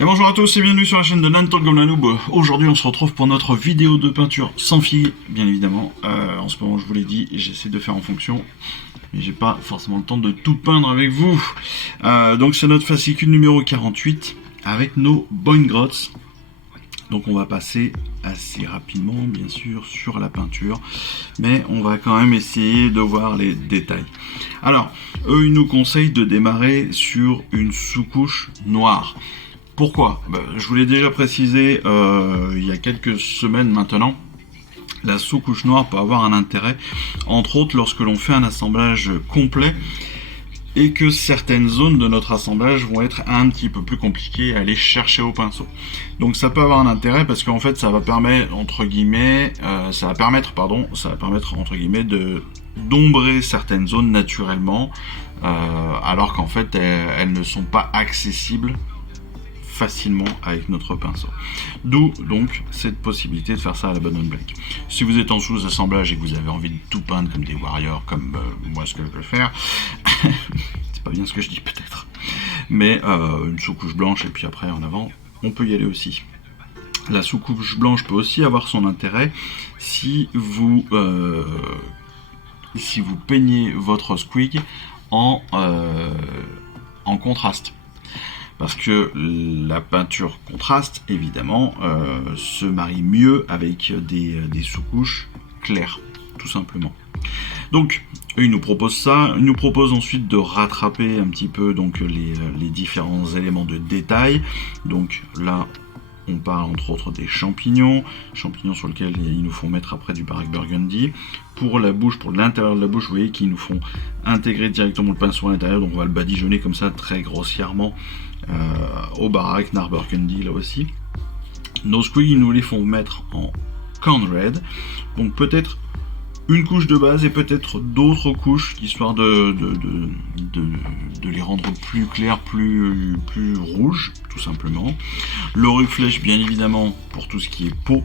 Et bonjour à tous et bienvenue sur la chaîne de Nantalk comme la noob. Aujourd'hui on se retrouve pour notre vidéo de peinture sans fille, bien évidemment. En ce moment je vous l'ai dit, j'essaie de faire en fonction, mais j'ai pas forcément le temps de tout peindre avec vous. Donc c'est notre fascicule numéro 48 avec nos Boingrots. Donc on va passer assez rapidement bien sûr sur la peinture, mais on va quand même essayer de voir les détails. Alors eux ils nous conseillent de démarrer sur une sous-couche noire. Pourquoi ? Je vous l'ai déjà précisé il y a quelques semaines maintenant, la sous-couche noire peut avoir un intérêt, entre autres lorsque l'on fait un assemblage complet et que certaines zones de notre assemblage vont être un petit peu plus compliquées à aller chercher au pinceau. Donc ça peut avoir un intérêt parce qu'en fait ça va permettre entre guillemets de d'ombrer certaines zones naturellement, alors qu'en fait elles ne sont pas accessibles facilement avec notre pinceau. D'où donc cette possibilité de faire ça à la bonne blank. Si vous êtes en sous-assemblage et que vous avez envie de tout peindre comme des warriors, comme moi ce que je veux faire, c'est pas bien ce que je dis peut-être, mais une sous-couche blanche et puis après en avant, on peut y aller aussi. La sous-couche blanche peut aussi avoir son intérêt si vous peignez votre squig en contraste. Parce que la peinture contraste, évidemment, se marie mieux avec des sous-couches claires, tout simplement. Donc, il nous propose ça. Il nous propose ensuite de rattraper un petit peu donc, les différents éléments de détail. Donc là, on parle entre autres des champignons sur lesquels ils nous font mettre après du Barack Burgundy. Pour la bouche, pour l'intérieur de la bouche, vous voyez qu'ils nous font intégrer directement le pinceau à l'intérieur, donc on va le badigeonner comme ça très grossièrement au Barack Burgundy là aussi. Nos squigs, ils nous les font mettre en Corn Red, donc peut-être une couche de base et peut-être d'autres couches, histoire de les rendre plus clairs, plus rouges, tout simplement. Le reflèche, bien évidemment, pour tout ce qui est peau.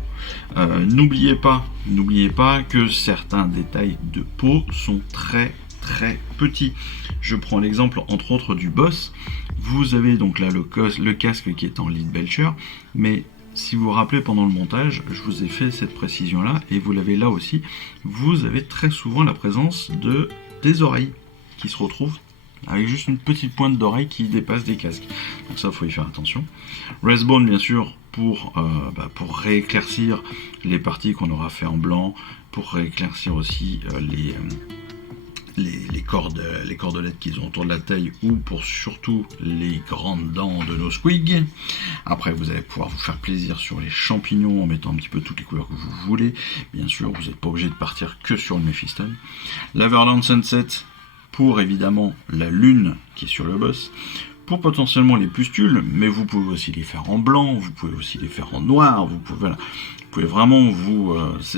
N'oubliez pas que certains détails de peau sont très petits. Je prends l'exemple, entre autres, du boss. Vous avez donc là le casque qui est en lead belcher, mais si vous vous rappelez pendant le montage, je vous ai fait cette précision là, et vous l'avez là aussi, vous avez très souvent la présence des oreilles qui se retrouvent avec juste une petite pointe d'oreille qui dépasse des casques. Donc ça, il faut y faire attention. Resbone, bien sûr, pour rééclaircir les parties qu'on aura fait en blanc, pour rééclaircir aussi les cordelettes qu'ils ont autour de la taille, ou pour surtout les grandes dents de nos squigs. Après, vous allez pouvoir vous faire plaisir sur les champignons en mettant un petit peu toutes les couleurs que vous voulez. Bien sûr, vous n'êtes pas obligé de partir que sur le Mephiston. L'Averland Sunset pour évidemment la lune qui est sur le boss, pour potentiellement les pustules, mais vous pouvez aussi les faire en blanc, vous pouvez aussi les faire en noir, vous pouvez vraiment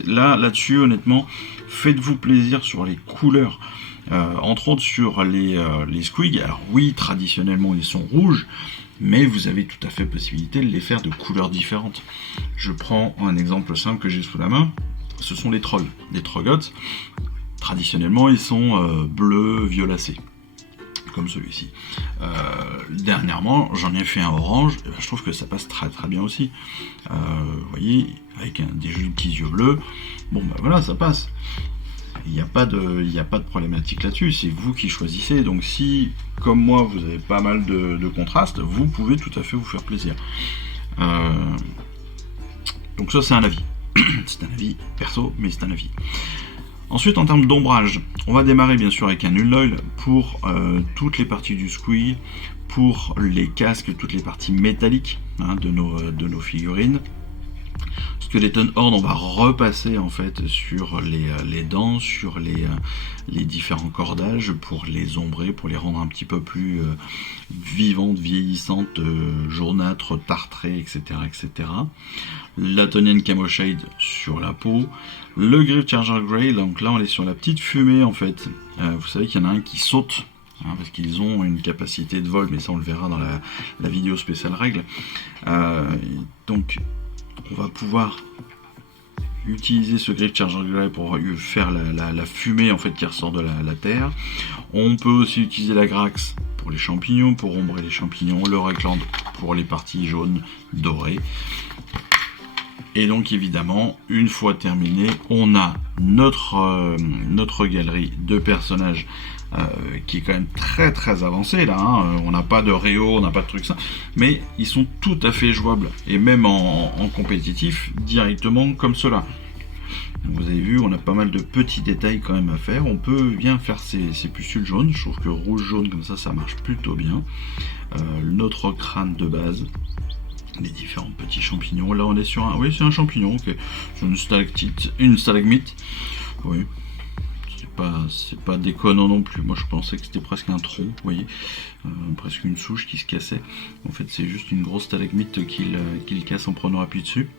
là-dessus honnêtement, faites-vous plaisir sur les couleurs. Entre autres sur les squigs, alors oui, traditionnellement ils sont rouges, mais vous avez tout à fait possibilité de les faire de couleurs différentes. Je prends un exemple simple que j'ai sous la main, ce sont les trolls, les troggoths. Traditionnellement ils sont bleu violacé, comme celui-ci. Dernièrement j'en ai fait un orange, et je trouve que ça passe très bien aussi. Vous voyez, avec des jolis petits yeux bleus, bon voilà, ça passe. Il n'y a pas de problématique là-dessus, c'est vous qui choisissez. Donc si, comme moi, vous avez pas mal de contrastes, vous pouvez tout à fait vous faire plaisir. Donc ça, c'est un avis. C'est un avis perso, mais c'est un avis. Ensuite, en termes d'ombrage, on va démarrer bien sûr avec un Null Oil pour toutes les parties du squig, pour les casques, toutes les parties métalliques de nos figurines. Skeleton Horde, on va repasser en fait sur les dents, sur les différents cordages pour les ombrer, pour les rendre un petit peu plus vivantes, vieillissantes, jaunâtres, tartrées, etc. La Tonian Camo Shade sur la peau. Le Griff Charger Grey, donc là on est sur la petite fumée en fait. Vous savez qu'il y en a un qui saute, parce qu'ils ont une capacité de vol, mais ça on le verra dans la vidéo spéciale règle. Donc on va pouvoir utiliser ce Griff Charger Grey pour faire la fumée en fait qui ressort de la terre. On peut aussi utiliser la Grax pour les champignons, pour ombrer les champignons, le Ragland pour les parties jaunes dorées. Et donc évidemment, une fois terminé, on a notre galerie de personnages qui est quand même très très avancée là. On n'a pas de réo, on n'a pas de trucs ça, mais ils sont tout à fait jouables et même en compétitif directement comme cela. Vous avez vu, on a pas mal de petits détails quand même à faire. On peut bien faire ces pustules jaunes. Je trouve que rouge-jaune comme ça marche plutôt bien. Notre crâne de base, les différents petits champignons. Là, on est sur un... Oui, c'est un champignon. Okay. Sur une stalagmite. Oui. C'est pas déconnant non plus. Moi, je pensais que c'était presque un tronc, vous voyez. Presque une souche qui se cassait. En fait, c'est juste une grosse stalagmite qu'il casse en prenant appui dessus.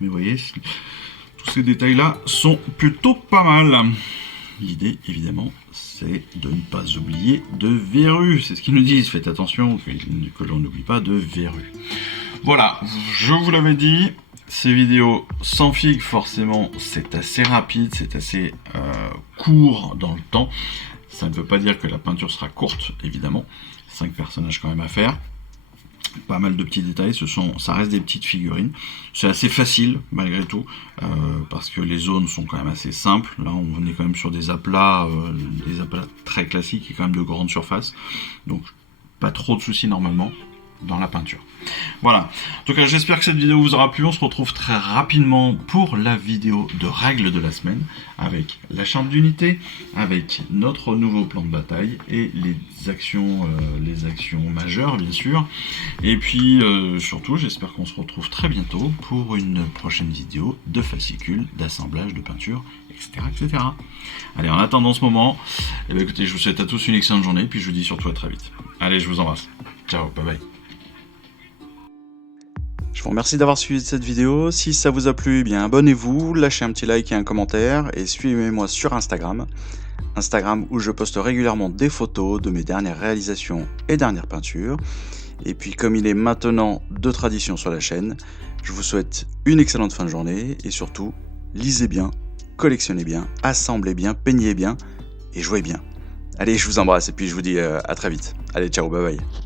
Mais vous voyez... Tous ces détails-là sont plutôt pas mal. L'idée, évidemment, c'est de ne pas oublier de verrues. C'est ce qu'ils nous disent. Faites attention que l'on n'oublie pas de verrues. Voilà, je vous l'avais dit, ces vidéos sans figue, forcément, c'est assez rapide, c'est assez court dans le temps. Ça ne veut pas dire que la peinture sera courte, évidemment. 5 personnages quand même à faire. Pas mal de petits détails, ça reste des petites figurines. C'est assez facile malgré tout, parce que les zones sont quand même assez simples. Là, on est quand même sur des aplats très classiques et quand même de grande surface. Donc, pas trop de soucis normalement dans la peinture. Voilà. En tout cas, j'espère que cette vidéo vous aura plu. On se retrouve très rapidement pour la vidéo de règles de la semaine, avec la charte d'unité, avec notre nouveau plan de bataille et les actions majeures, bien sûr. Et puis, surtout, j'espère qu'on se retrouve très bientôt pour une prochaine vidéo de fascicules, d'assemblage, de peinture, etc., etc. Allez, en attendant ce moment, eh bien, écoutez, je vous souhaite à tous une excellente journée, puis je vous dis surtout à très vite. Allez, je vous embrasse. Ciao, bye bye. Je vous remercie d'avoir suivi cette vidéo. Si ça vous a plu, eh bien abonnez-vous, lâchez un petit like et un commentaire et suivez-moi sur Instagram où je poste régulièrement des photos de mes dernières réalisations et dernières peintures. Et puis comme il est maintenant de tradition sur la chaîne, je vous souhaite une excellente fin de journée et surtout, lisez bien, collectionnez bien, assemblez bien, peignez bien et jouez bien. Allez, je vous embrasse et puis je vous dis à très vite. Allez, ciao, bye bye.